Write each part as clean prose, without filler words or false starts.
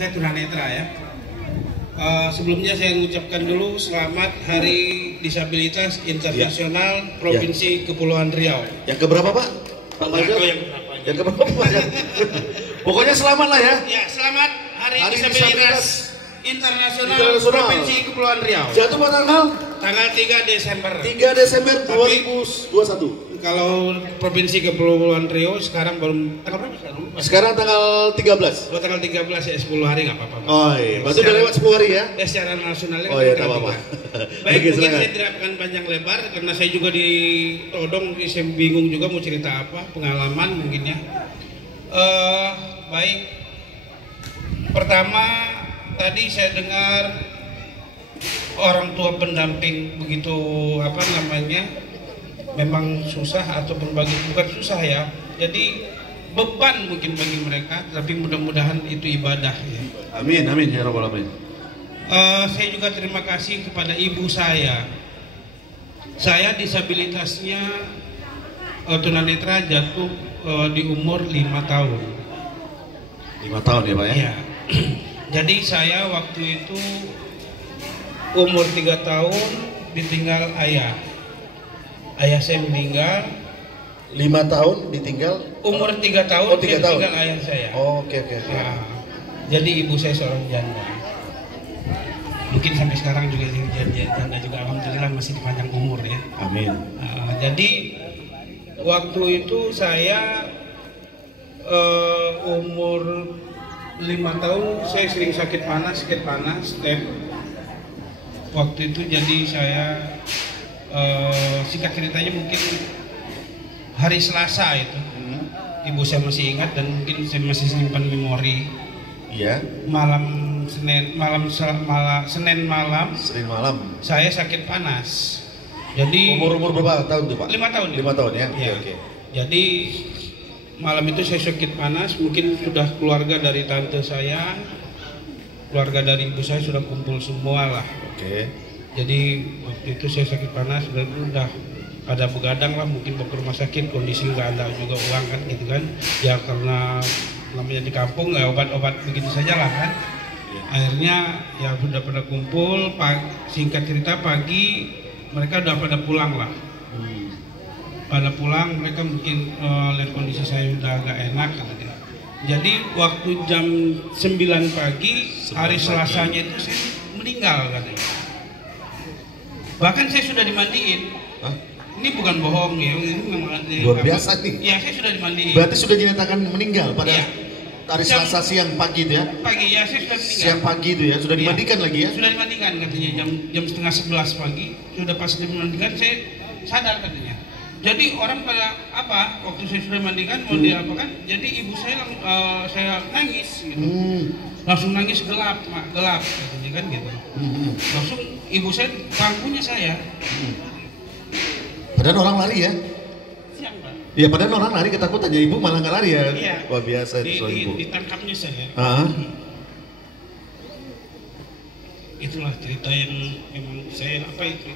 saya tunanetra ya. Sebelumnya saya mengucapkan dulu selamat Hari Disabilitas Internasional Provinsi Kepulauan Riau. Yang keberapa Pak? Pak Majid? Yang keberapa Pak? Pokoknya selamat lah ya. Ya, selamat Hari Disabilitas Internasional Provinsi Kepulauan Riau. Jatuh pada tanggal 3 Desember. 3 Desember 2021. Kalau Provinsi Kepulauan Riau sekarang baru tanggal berapa sekarang? Sekarang tanggal 13. Oh, tanggal 13 ya, 10 hari nggak apa-apa. Oh iya, berarti udah lewat 10 hari ya? Ya, secara nasionalnya. Oh iya, tak apa-apa. Baik, mungkin saya tidak akan panjang lebar karena saya juga ditodong, saya bingung juga mau cerita apa, pengalaman mungkin ya. Baik, pertama tadi saya dengar orang tua pendamping begitu apa namanya, memang susah ataupun bukan susah ya. Jadi beban mungkin bagi mereka, tapi mudah-mudahan itu ibadah ya. Amin, amin ya rabbal alamin. Saya juga terima kasih kepada ibu saya. Saya disabilitasnya tunanetra jatuh di umur 5 tahun. 5 tahun ya Pak ya? Iya. Jadi saya waktu itu umur 3 tahun ditinggal ayah. Ayah saya meninggal. 5 tahun ditinggal? Umur 3 tahun, oh, 3 tahun. ditinggal ayah saya. Oh, oke. Nah, jadi ibu saya seorang janda. Mungkin sampai sekarang juga janda juga, alhamdulillah masih dipanjang umur ya. Amin. Jadi waktu itu saya umur 5 tahun saya sering sakit panas, waktu itu jadi saya singkat ceritanya mungkin hari Selasa itu ibu saya masih ingat dan mungkin saya masih simpan memori. Iya. Senin malam saya sakit panas. Jadi umur berapa tahun tuh Pak? 5 tahun. 5 tahun ya. Ya. Oke. Jadi malam itu saya sakit panas, mungkin sudah keluarga dari tante saya, keluarga dari ibu saya sudah kumpul semua lah. Oke. Jadi waktu itu saya sakit panas dan udah pada begadang lah, mungkin ke rumah sakit, kondisi nggak ada juga uang kan gitu kan. Ya karena namanya di kampung nggak obat-obat begitu saja lah kan. Akhirnya ya sudah pada kumpul, singkat cerita pagi mereka udah pada pulang lah. Pada pulang mereka mungkin lihat kondisi saya udah agak enak katanya. Jadi waktu jam 9 pagi hari Selasanya itu saya meninggal katanya. Bahkan saya sudah dimandiin. Hah? Ini bukan bohong ya, ini memang luar biasa nih. Ya, saya sudah dimandiin. Berarti sudah dinyatakan meninggal pada ya. hari Selasa siang pagi itu ya? Pagi ya, saya sudah meninggal. Siang pagi itu ya, sudah dimandikan lagi ya? Sudah dimandikan katanya jam setengah 11 pagi. Sudah pas dimandikan saya sadar katanya. Jadi orang pada apa? Waktu saya sudah mandikan mau diapakan? Jadi ibu saya nangis gitu. Langsung nangis gelap katanya kan gitu. Langsung ibu saya pangkunya saya. Padahal orang lari ya? Siang Pak. Ya padahal orang lari ketakutan ya, ibu malah nggak lari ya? Iya. Wah biasa itu ibu. Ditangkapnya saya. Itulah cerita yang memang saya apa itu.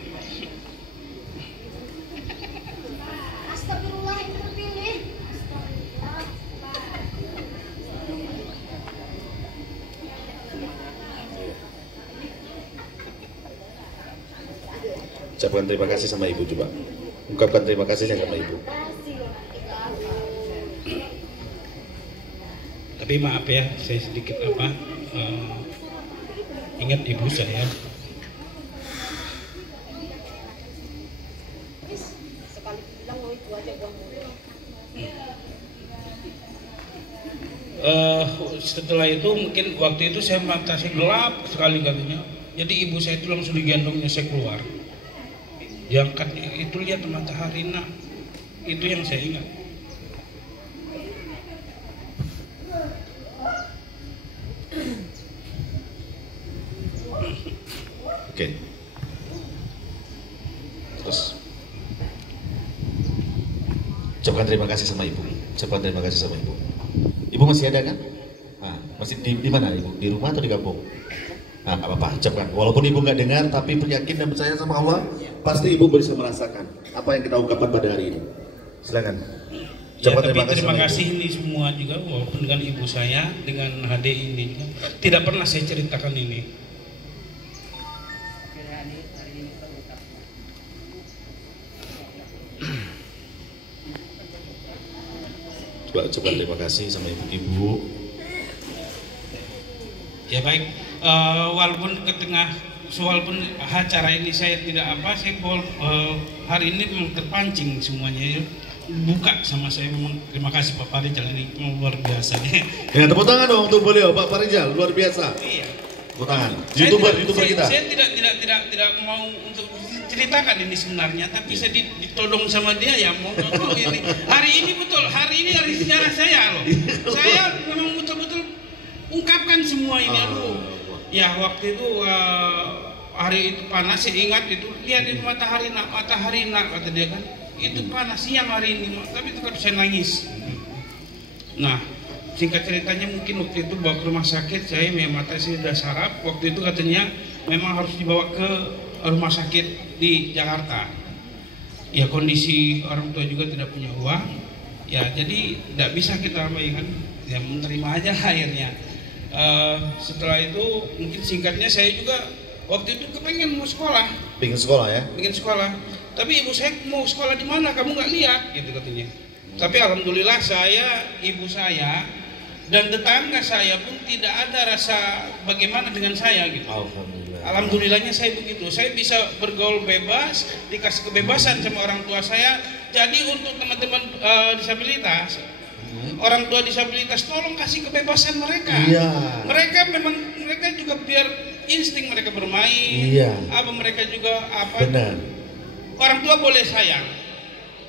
Astagfirullah yang terpilih. Ucapkan terima kasih sama ibu coba. Ungkapkan terima kasihnya sama ibu. Tapi maaf ya, saya sedikit ingat ibu saya. Setelah itu mungkin waktu itu saya matanya gelap sekali katanya. Jadi ibu saya itu langsung digendongnya saya keluar. Diangkatnya itu lihat matahari, nah itu yang saya ingat. Oke. Terus ucapkan terima kasih sama ibu. Ucapkan terima kasih sama ibu. Ibu masih ada kan? Nah, masih di mana ibu? Di rumah atau di kampung? Nah, nggak apa-apa, ucapkan. Walaupun ibu nggak dengar, tapi yakin dan percaya sama Allah, pasti ibu bisa merasakan apa yang kita ungkapkan pada hari ini. Silakan. Ya, tapi terima kasih ini semua juga, walaupun dengan ibu saya, dengan HD ini juga, tidak pernah saya ceritakan ini. Coba terima kasih sama ibu-ibu. Ya baik, walaupun walaupun acara ini saya tidak saya hari ini memang terpancing semuanya ya. Buka sama saya, memang terima kasih Pak Parijal, ini luar biasa. Ya, tepuk tangan dong untuk beliau Pak Parijal, luar biasa. Iya. Tepuk tangan. YouTuber kita. Saya tidak mau untuk ceritakan ini sebenarnya, tapi saya ditodong sama dia ya mau ini. Hari ini betul, hari ini hari sejarah saya loh. Saya memang betul-betul ungkapkan semua ini. Aduh. Ya waktu itu hari itu panas, saya ingat itu, lihat itu matahari nak kata dia kan. Itu panas siang hari ini, tapi tetap saya nangis. Nah, singkat ceritanya mungkin waktu itu bawa ke rumah sakit, mata saya sudah sarap. Waktu itu katanya memang harus dibawa ke rumah sakit di Jakarta. Ya kondisi orang tua juga tidak punya uang. Ya jadi tidak bisa kita kan, ya menerima aja akhirnya. Setelah itu mungkin singkatnya saya juga waktu itu kepengen mau sekolah. Pengen sekolah ya? Pengen sekolah. Tapi ibu saya mau sekolah di mana? Kamu nggak lihat, gitu katanya. Tapi alhamdulillah ibu saya dan tetangga saya pun tidak ada rasa bagaimana dengan saya gitu. Alhamdulillahnya saya begitu. Saya bisa bergaul bebas, dikasih kebebasan sama orang tua saya. Jadi untuk teman-teman disabilitas, orang tua disabilitas tolong kasih kebebasan mereka. Iya. Mereka juga biar insting mereka bermain. Iya. Mereka juga Benar. Orang tua boleh sayang,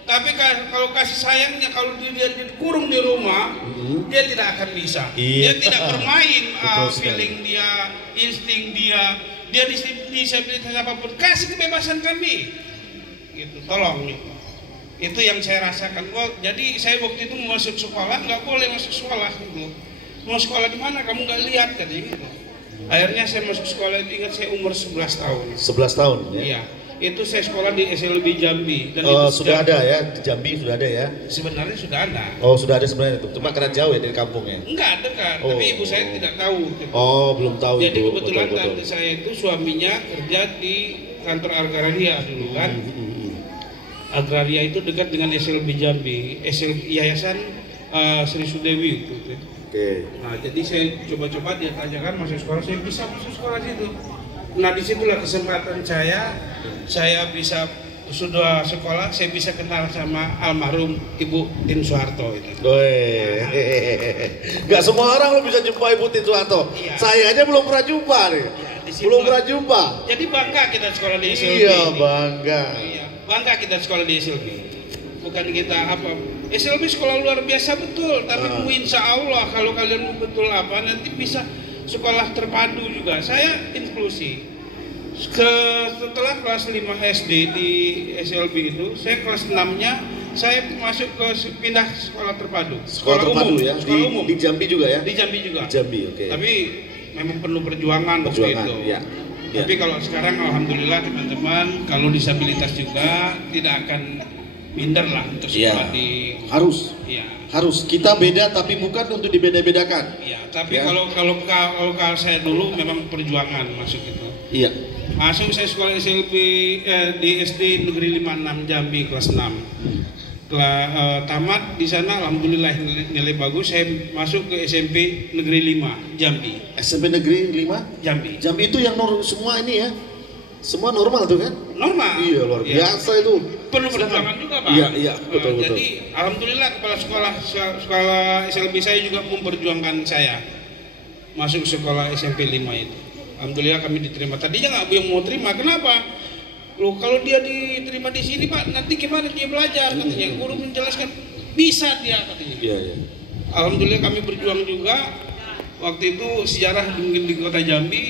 tapi kalau kasih sayangnya kalau dia dikurung di rumah, dia tidak akan bisa. Iya. Dia tidak bermain sekali. feeling dia, insting dia disabilitas apapun, kasih kebebasan kami. Gitu, tolong nih. Itu yang saya rasakan. Jadi saya waktu itu mau masuk sekolah, nggak boleh masuk sekolah gitu. Mau sekolah di mana? Kamu nggak lihat katanya gitu. Akhirnya saya masuk sekolah, ingat saya umur 11 tahun. 11 tahun ya? Iya. Itu saya sekolah di SLB Jambi dan itu sudah ada ya, di Jambi sudah ada ya? Sebenarnya sudah ada. Oh sudah ada sebenarnya itu, cuma karena jauh ya dari kampung ya? Enggak, dekat, tapi ibu saya tidak tahu gitu. Oh belum tahu. Jadi itu. kebetulan betul. tante saya itu suaminya kerja di kantor Agraria dulu kan. Agraria itu dekat dengan SLB Jambi, Yayasan Sri Sudewi itu. Oke. Nah jadi saya coba-coba dia tanyakan masuk sekolah, saya bisa masuk sekolah situ. Nah disitulah kesempatan saya bisa sudah sekolah, saya bisa kenal sama almarhum Ibu Tin Soeharto itu. Gak semua orang lo bisa jumpa Ibu Tin Soeharto. Iya. Saya aja belum pernah jumpa nih. Ya, belum pernah jumpa. Jadi bangga kita sekolah di SLB. Iya bangga. Iya, bangga kita sekolah di SLB. Bukan kita SLB sekolah luar biasa betul, tapi insya Allah kalau kalian betul nanti bisa sekolah terpadu juga. Saya inklusi. Setelah kelas 5 SD di SLB itu, saya kelas 6-nya saya masuk pindah sekolah terpadu. Sekolah terpadu umum, ya? Sekolah umum. Di Jambi juga ya? Di Jambi juga. Di Jambi, oke. Tapi memang penuh perjuangan waktu itu. Ya. Tapi kalau sekarang alhamdulillah teman-teman, kalau disabilitas juga tidak akan minder lah untuk sekolah di harus kita beda tapi bukan untuk dibeda-bedakan. Iya, tapi kalau saya dulu memang perjuangan masuk itu. Iya. Masuk saya sekolah SLB di SD Negeri 56 Jambi kelas 6. Tamat di sana alhamdulillah nilai bagus, saya masuk ke SMP Negeri 5 Jambi. SMP Negeri 5 Jambi. Jambi itu yang semua ini ya. Semua normal tuh kan? Normal. Iya, luar biasa itu. Penuh perjuangan juga, Pak. Iya, betul. Jadi alhamdulillah kepala sekolah SLB saya juga memperjuangkan saya masuk sekolah SMP 5 itu. Alhamdulillah kami diterima. Tadinya nggak yang mau terima, kenapa? Loh kalau dia diterima di sini Pak, nanti gimana dia belajar katanya. Guru menjelaskan bisa dia katanya. Iya. Alhamdulillah kami berjuang juga. Waktu itu sejarah mungkin di kota Jambi.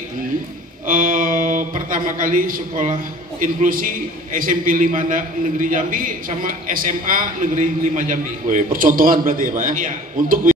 Pertama kali sekolah inklusi SMP 5 Negeri Jambi sama SMA Negeri 5 Jambi. Percontohan berarti ya Pak ya? Iya. Untuk